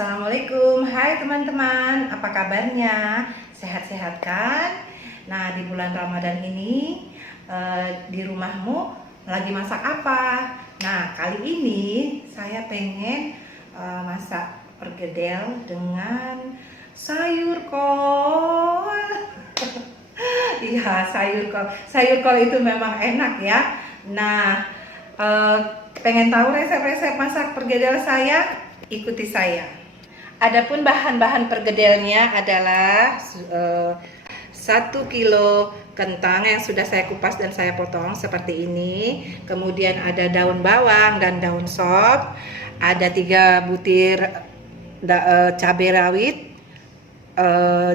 Assalamualaikum, hai teman-teman, apa kabarnya? Sehat-sehat kan? Nah, di bulan Ramadan ini di rumahmu lagi masak apa? Nah, kali ini saya pengen masak pergedel dengan sayur kol. Iya, sayur kol. Sayur kol itu memang enak ya. Nah, eh, pengen tahu resep-resep masak pergedel saya? Ikuti saya. Adapun bahan-bahan pergedelnya adalah 1 kilo kentang yang sudah saya kupas dan saya potong seperti ini. Kemudian ada daun bawang dan daun sop. Ada 3 butir cabai rawit,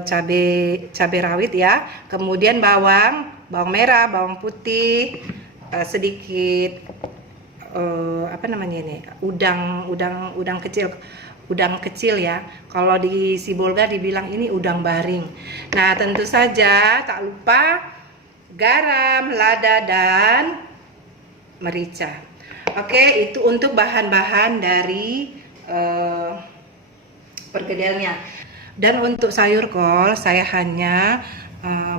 cabai rawit ya. Kemudian bawang merah, bawang putih, sedikit apa namanya ini, udang kecil ya. Kalau di Sibolga dibilang ini udang baring. Nah, tentu saja tak lupa garam, lada dan merica. Oke, itu untuk bahan-bahan dari pergedelnya. Dan untuk sayur kol saya hanya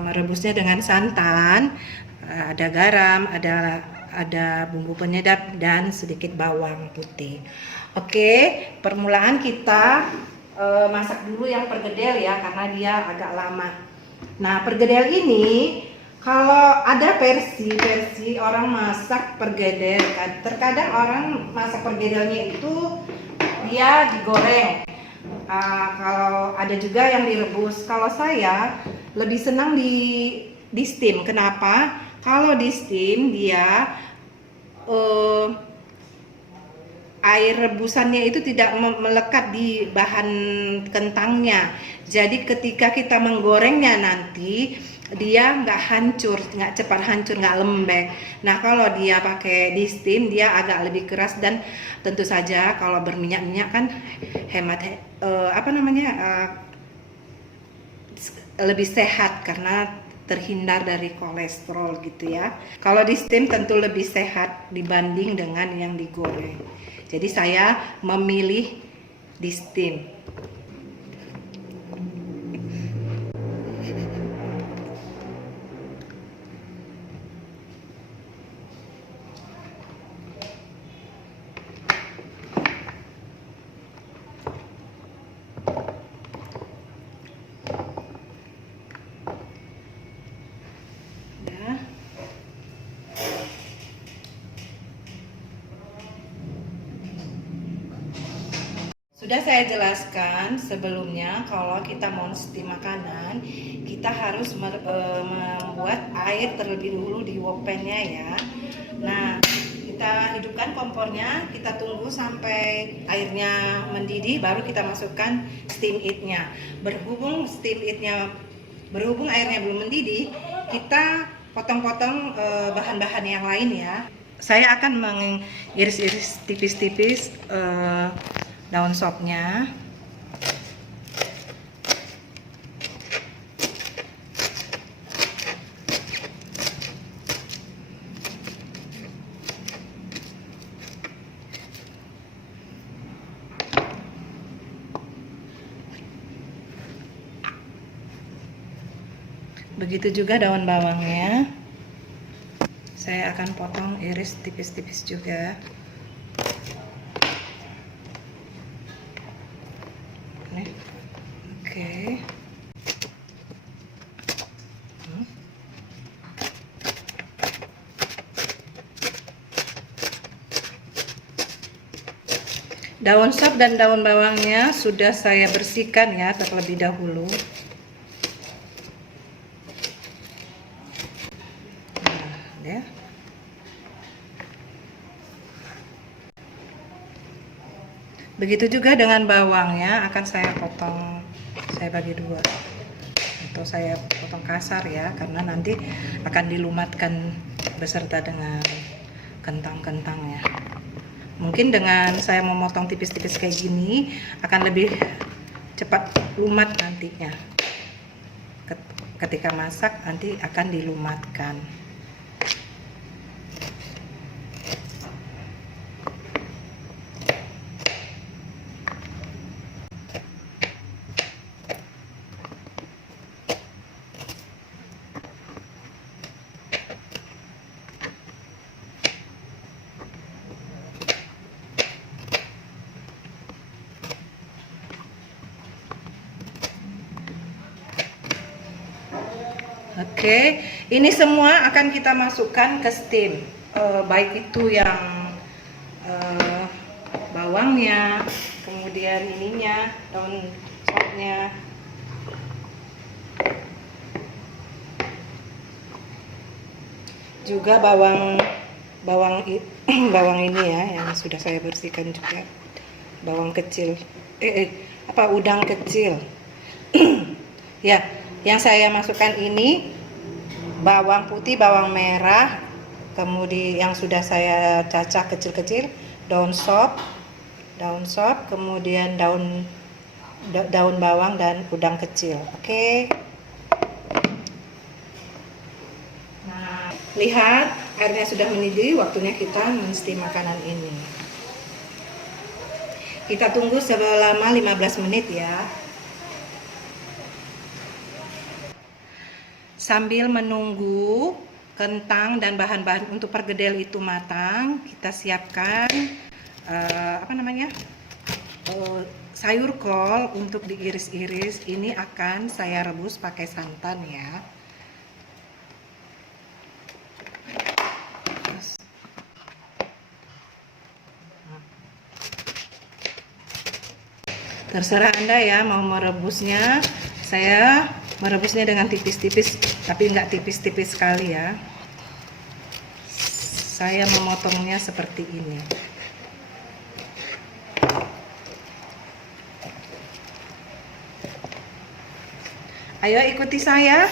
merebusnya dengan santan, ada garam, ada bumbu penyedap dan sedikit bawang putih. Oke, permulaan kita masak dulu yang pergedel ya, karena dia agak lama. Nah, pergedel ini kalau ada versi orang masak pergedel, terkadang orang masak pergedelnya itu dia digoreng. Kalau ada juga yang direbus. Kalau saya lebih senang di steam. Kenapa? Kalau di steam dia air rebusannya itu tidak melekat di bahan kentangnya. Jadi ketika kita menggorengnya nanti dia nggak cepat hancur, nggak lembek. Nah, kalau dia pakai di steam dia agak lebih keras dan tentu saja kalau berminyak-minyak kan hemat lebih sehat karena terhindar dari kolesterol gitu ya. Kalau di steam tentu lebih sehat dibanding dengan yang digoreng. Jadi saya memilih di steam. Sudah saya jelaskan sebelumnya, kalau kita mau steam makanan, kita harus membuat air terlebih dahulu di wokpennya ya. Nah, kita hidupkan kompornya, kita tunggu sampai airnya mendidih, baru kita masukkan steam it-nya. Berhubung airnya belum mendidih, kita potong-potong bahan-bahan yang lain ya. Saya akan mengiris-iris tipis-tipis daun sopnya. Begitu juga daun bawangnya. Saya akan potong iris tipis-tipis juga. Oke. Daun sop dan daun bawangnya sudah saya bersihkan ya terlebih dahulu. Nah, ya. Begitu juga dengan bawangnya, akan saya potong, saya bagi dua atau saya potong kasar ya, karena nanti akan dilumatkan beserta dengan kentang-kentangnya. Mungkin dengan saya memotong tipis-tipis kayak gini akan lebih cepat lumat nantinya. Ketika masak nanti akan dilumatkan. Oke, ini semua akan kita masukkan ke steam. Baik itu yang bawangnya, kemudian ininya, daun sopnya. Juga bawang bawang ini ya yang sudah saya bersihkan juga. Bawang kecil. Udang kecil. Ya, yang saya masukkan ini bawang putih, bawang merah, kemudian yang sudah saya cacah kecil-kecil, daun sop, kemudian daun bawang dan udang kecil. Oke. Nah, lihat airnya sudah mendidih, waktunya kita menstim makanan ini. Kita tunggu selama 15 menit ya. Sambil menunggu kentang dan bahan-bahan untuk perkedel itu matang, kita siapkan sayur kol untuk diiris-iris. Ini akan saya rebus pakai santan ya. Terserah Anda ya mau merebusnya. Saya merebusnya dengan tipis-tipis, tapi nggak tipis-tipis sekali ya. Saya memotongnya seperti ini. Ayo ikuti saya.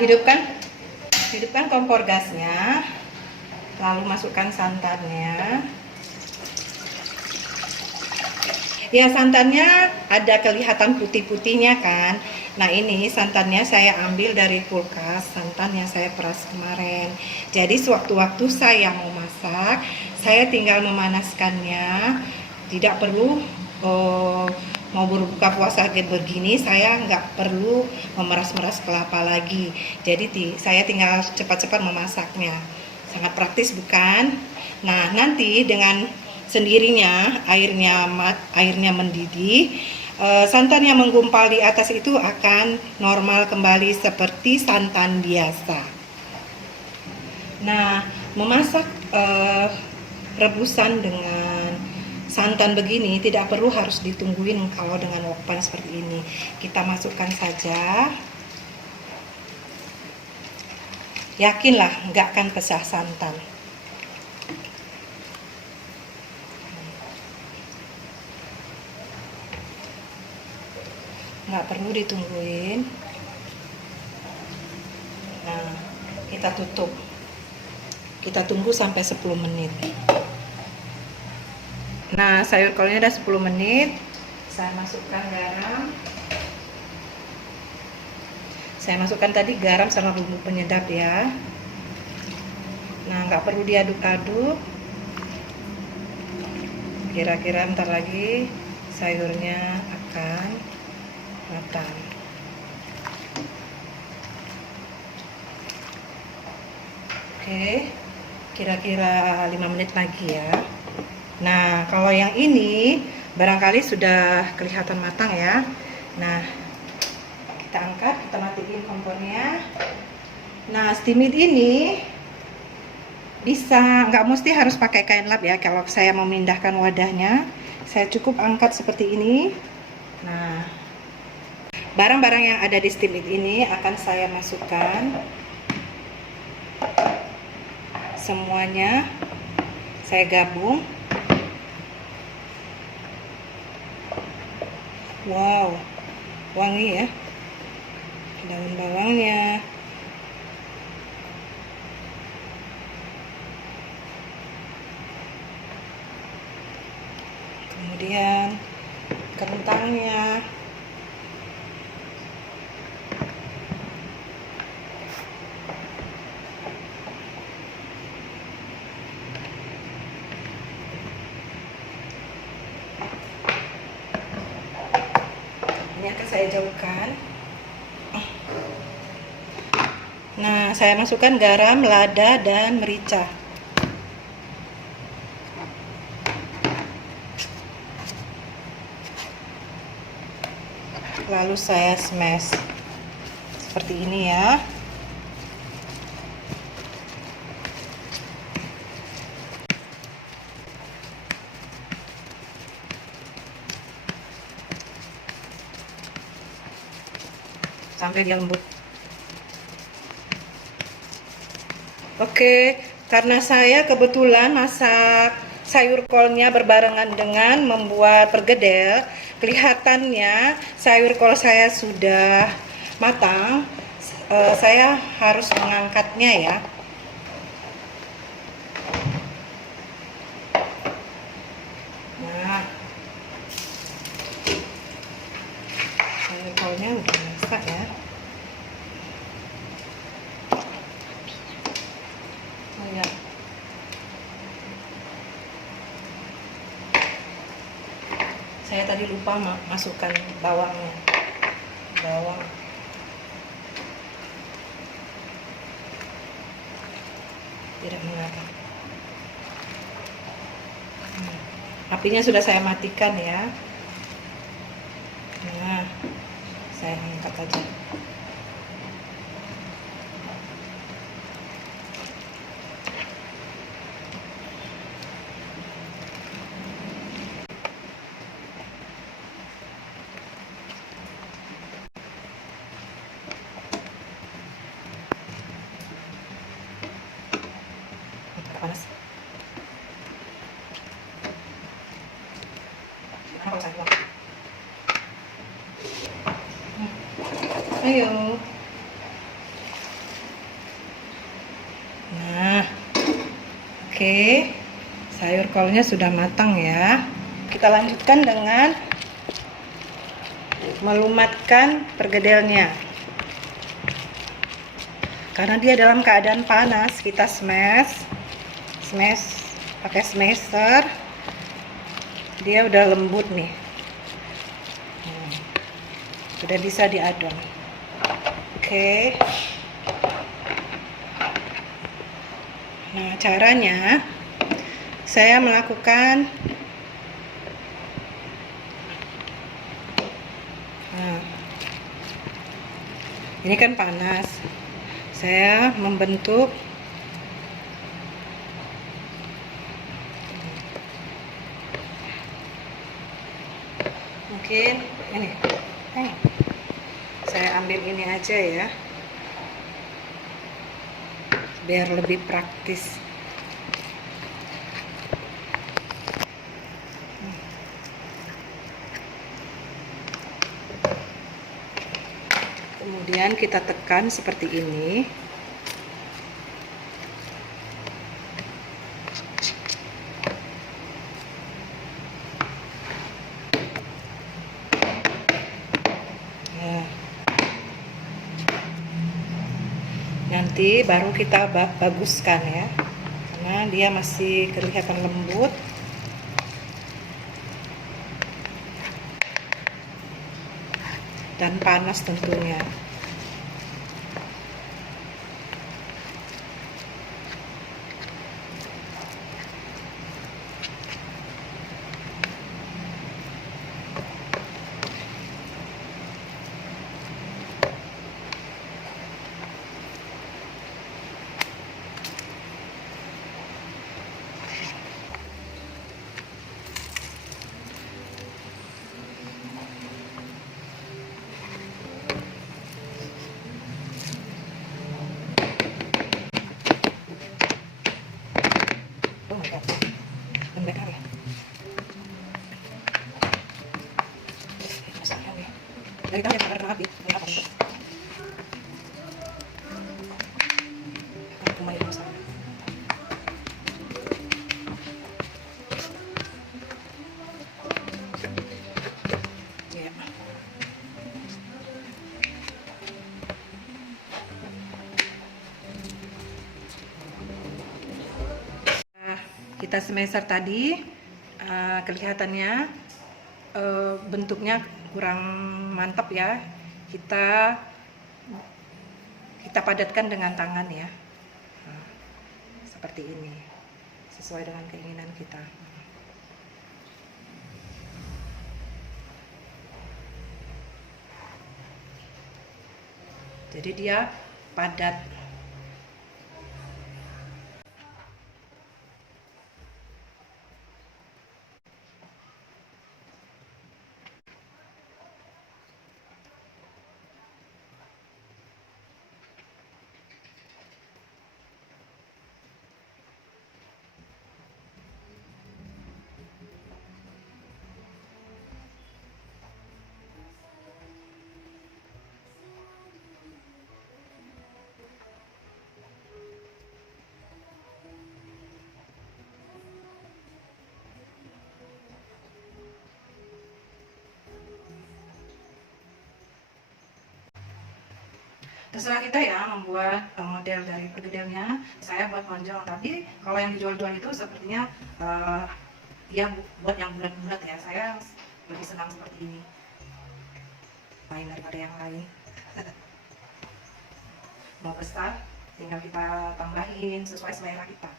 Hidupkan kompor gasnya, lalu masukkan santannya. Ya, santannya ada kelihatan putih-putihnya kan. Nah, ini santannya saya ambil dari kulkas, santan yang saya peras kemarin. Jadi sewaktu-waktu saya mau masak, saya tinggal memanaskannya. Tidak perlu mau berbuka puasa begini, saya nggak perlu memeras-meras kelapa lagi. Jadi saya tinggal cepat-cepat memasaknya. Sangat praktis bukan? Nah, nanti dengan sendirinya airnya mendidih, santan yang menggumpal di atas itu akan normal kembali seperti santan biasa. Nah, memasak rebusan dengan santan begini tidak perlu harus ditungguin kalau dengan wok pan seperti ini. Kita masukkan saja. Yakinlah nggak akan pecah santan. Nggak perlu ditungguin. Nah, kita tutup. Kita tunggu sampai 10 menit. Nah, sayur kolnya udah 10 menit. Saya masukkan garam. Saya masukkan tadi garam sama bumbu penyedap ya. Nah, nggak perlu diaduk-aduk. Kira-kira ntar lagi sayurnya akan matang. Oke, kira-kira 5 menit lagi ya. Nah, kalau yang ini barangkali sudah kelihatan matang ya. Nah, kita angkat, kita matiin kompornya. Nah, steamit ini bisa, nggak mesti harus pakai kain lap ya. Kalau saya memindahkan wadahnya, saya cukup angkat seperti ini. Nah, barang-barang yang ada di steamit ini akan saya masukkan semuanya, saya gabung. Wow, wangi ya. Daun bawangnya, kemudian kentangnya, ini akan saya jauhkan. Nah, saya masukkan garam, lada, dan merica. Lalu saya smash seperti ini ya. Sampai dia lembut. Oke, karena saya kebetulan masak sayur kolnya berbarengan dengan membuat pergedel, kelihatannya sayur kol saya sudah matang. Saya harus mengangkatnya ya. Nah, sayur kolnya udah masak ya. Oh ya. Saya tadi lupa masukkan bawangnya. Bawang. Tidak mengapa. Apinya sudah saya matikan ya. Nah, saya angkat aja. Panas. Ayo. Nah, oke, sayur kolnya sudah matang ya. Kita lanjutkan dengan melumatkan pergedelnya. Karena dia dalam keadaan panas, kita smash pakai smasher. Dia udah lembut nih. Sudah bisa diadon. Oke. Nah, caranya saya melakukan ini kan panas. Saya membentuk mungkin ini. Saya ambil ini aja ya. Biar lebih praktis. Kemudian kita tekan seperti ini. Ya. Nanti baru kita baguskan ya, karena dia masih kelihatan lembut. Dan panas tentunya. Lembek kali. Dari kami yang api, kita smasher tadi kelihatannya bentuknya kurang mantap ya. Kita padatkan dengan tangan ya. Nah, seperti ini sesuai dengan keinginan kita. Jadi dia padat. Terserah kita ya membuat model dari pergedelnya. Saya buat lonjong, tapi kalau yang dijual-jual itu sepertinya ya buat yang bulat-bulat ya. Saya lebih senang seperti ini lain daripada yang lain. Mau besar tinggal kita tambahin sesuai selera kita.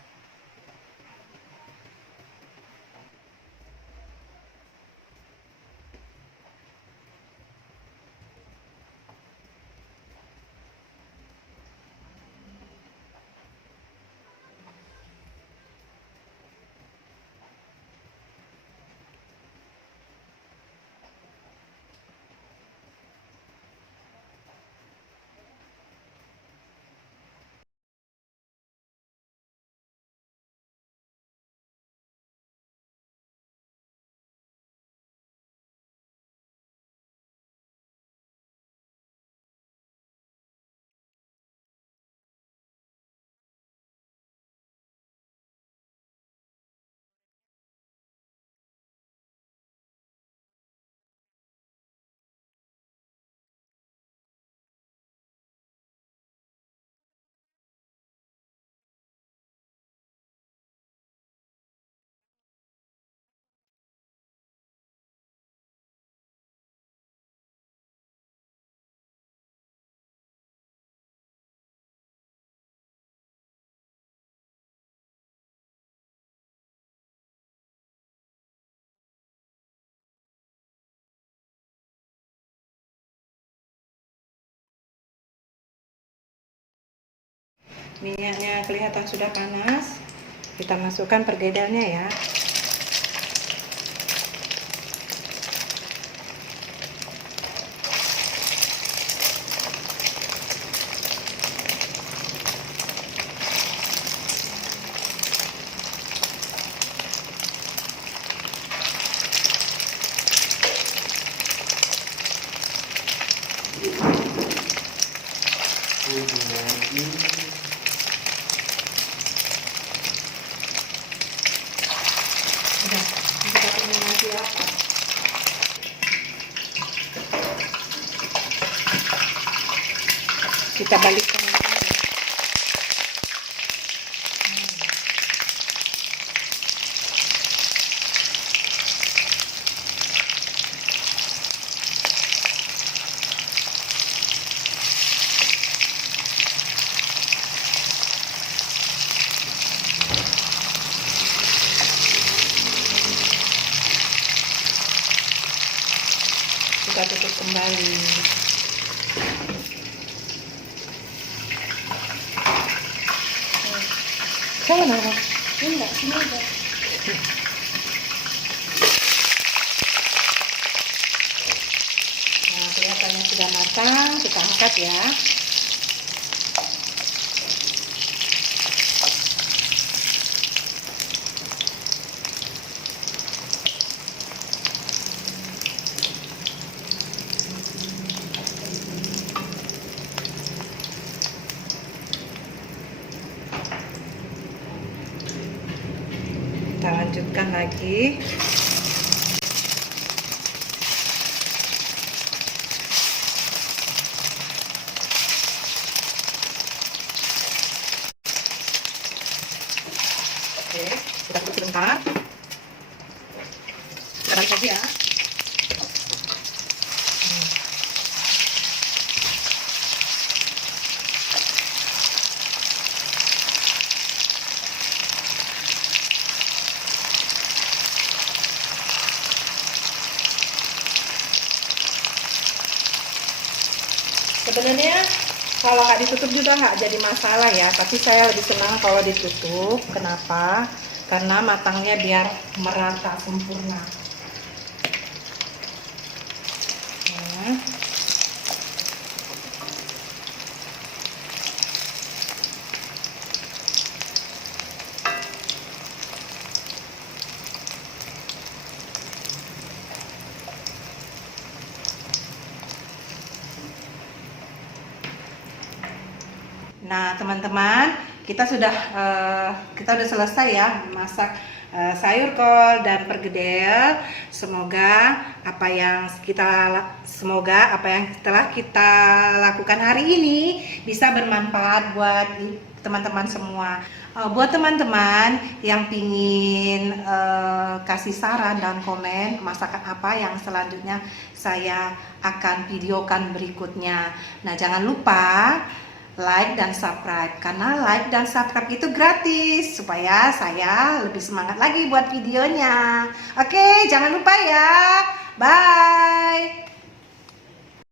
Minyaknya kelihatan sudah panas, kita masukkan pergedelnya ya. Udah, kita punya nasi apa? Kita balikkan lagi. Kita tutup kembali. Sama nama? Enggak, semoga. Nah, kelihatannya sudah matang, kita angkat ya. Kita lanjutkan lagi. Oke, kita tunggu sebentar. Kita balik lagi ya. Sebenarnya Kalau nggak ditutup juga nggak jadi masalah ya, tapi saya lebih senang kalau ditutup. Kenapa? Karena matangnya biar merata sempurna. Nah. Nah, teman-teman, kita udah selesai ya masak sayur kol dan pergedel. Semoga apa yang telah kita lakukan hari ini bisa bermanfaat buat teman-teman semua. Buat teman-teman yang pingin kasih saran dan komen masakan apa yang selanjutnya saya akan videokan berikutnya. Nah, jangan lupa like dan subscribe, karena like dan subscribe itu gratis supaya saya lebih semangat lagi buat videonya. Oke, jangan lupa ya. Bye.